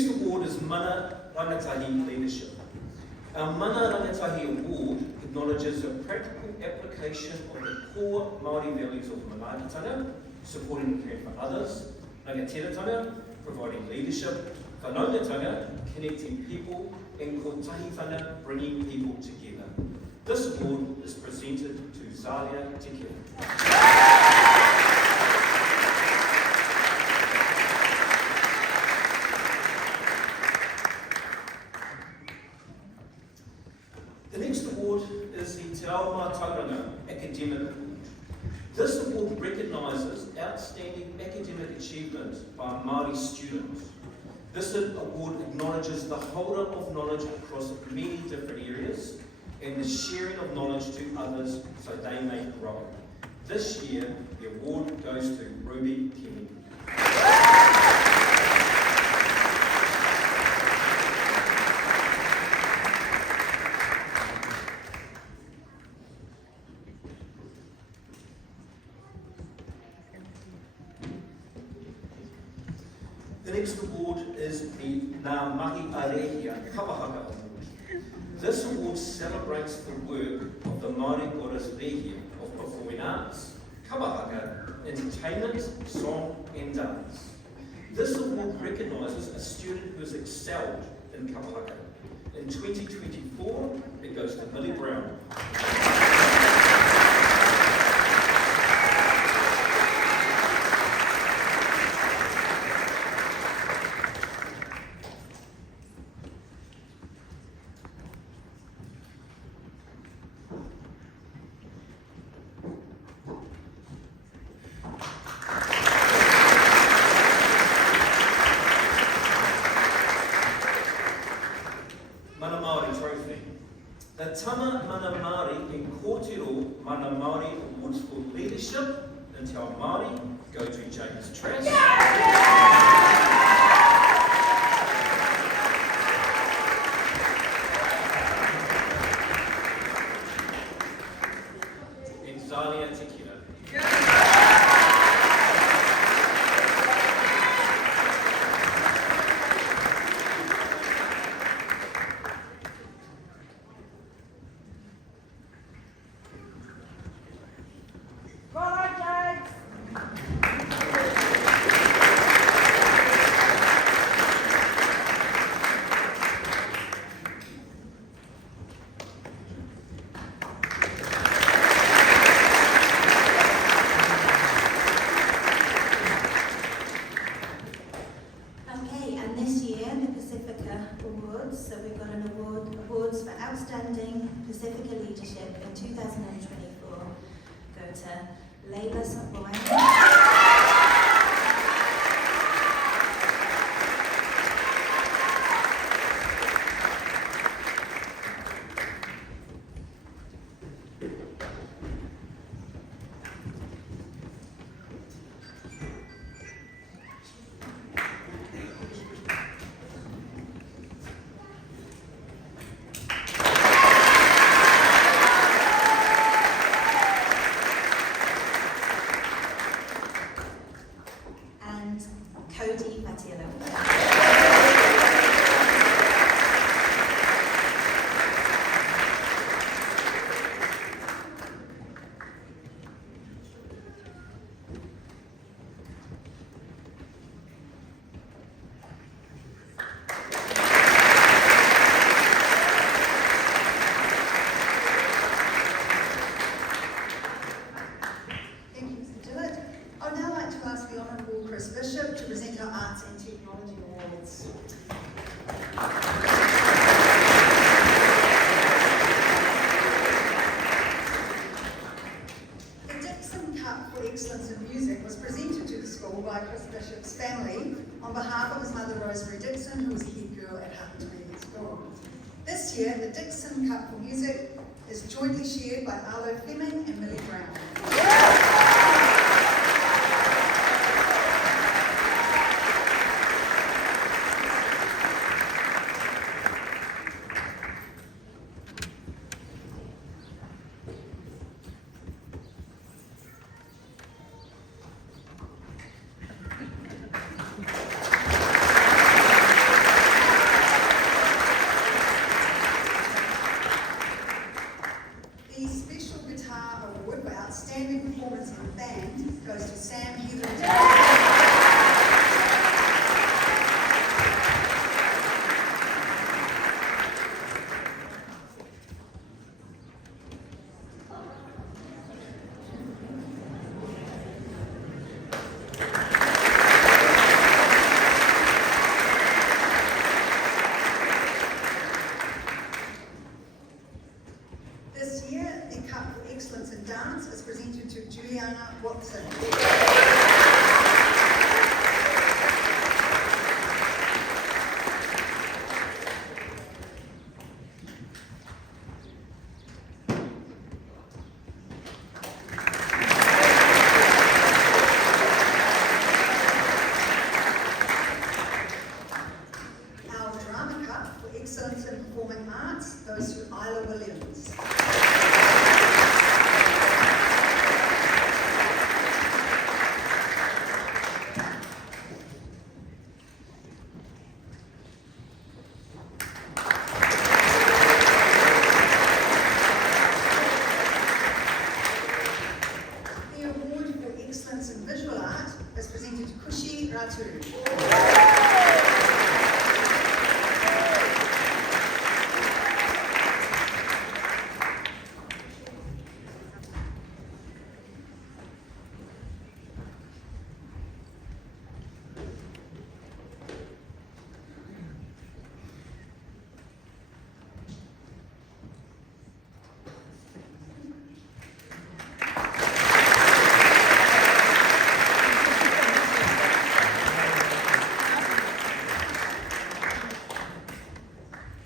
first award is Mana Rangatahi Leadership. Our Mana Rangatahi Award acknowledges the practical application of the core Māori values of manaakitanga, supporting and caring for others, rangatiratanga, providing leadership, whanaungatanga, connecting people, and kotahitanga, bringing people together. This award is presented to Zalia Tekira. The next award is the Te Ao Mātauranga Academic Award. This award recognises outstanding academic achievement by Māori students. This award acknowledges the holder of knowledge across many different areas and the sharing of knowledge to others so they may grow. This year, the award goes to Ruby Kenny. The next award is the Ngā Mahi Arehia Kawahaka Award. This award celebrates the work of the Māori goddess Rehia of performing arts, kawahaka, entertainment, song and dance. This award recognises a student who has excelled in kawahaka. In 2024, it goes to Millie Brown. Mana Māori Trophy. The Tama Mana Māori and Kōtiro Mana Māori Awards for Leadership in Te Ao Māori go to James Trask. And Zalia Tekira. So we've got an awards for outstanding Pacifica leadership in 2024 go to Leila Sokboy. Cody Matiello. I'd now like to ask the Honourable Chris Bishop to present our Arts and Technology Awards. The Dixon Cup for Excellence in Music was presented to the school by Chris Bishop's family on behalf of his mother Rosemary Dixon, who was a head girl at Harpers Meeting School. This year, the Dixon Cup for Music is jointly shared by Arlo Fleming and Millie Brown. Ratu.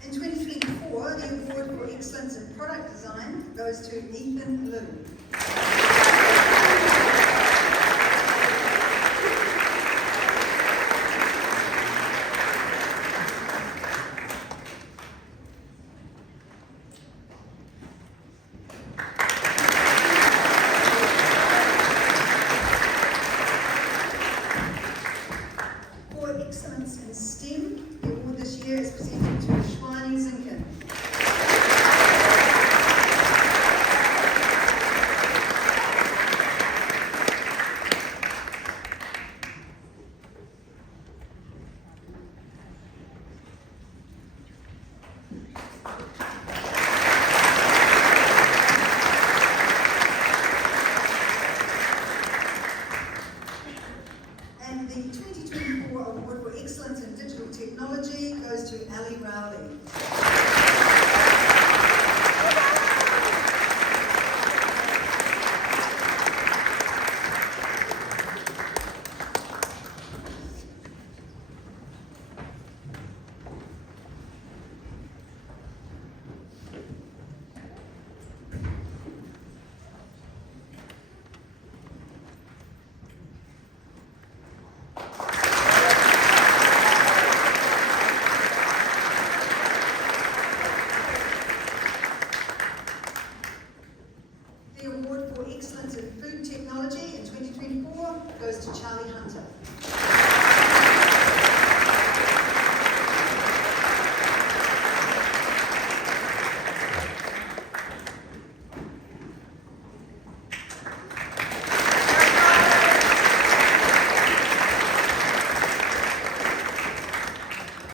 In 2024, the award for excellence in product design goes to Ethan Liu. For excellence in STEM, the award this year is presented to Shwani Zinkin. And the 2024 award for excellence in digital technology goes to Ali Rowley.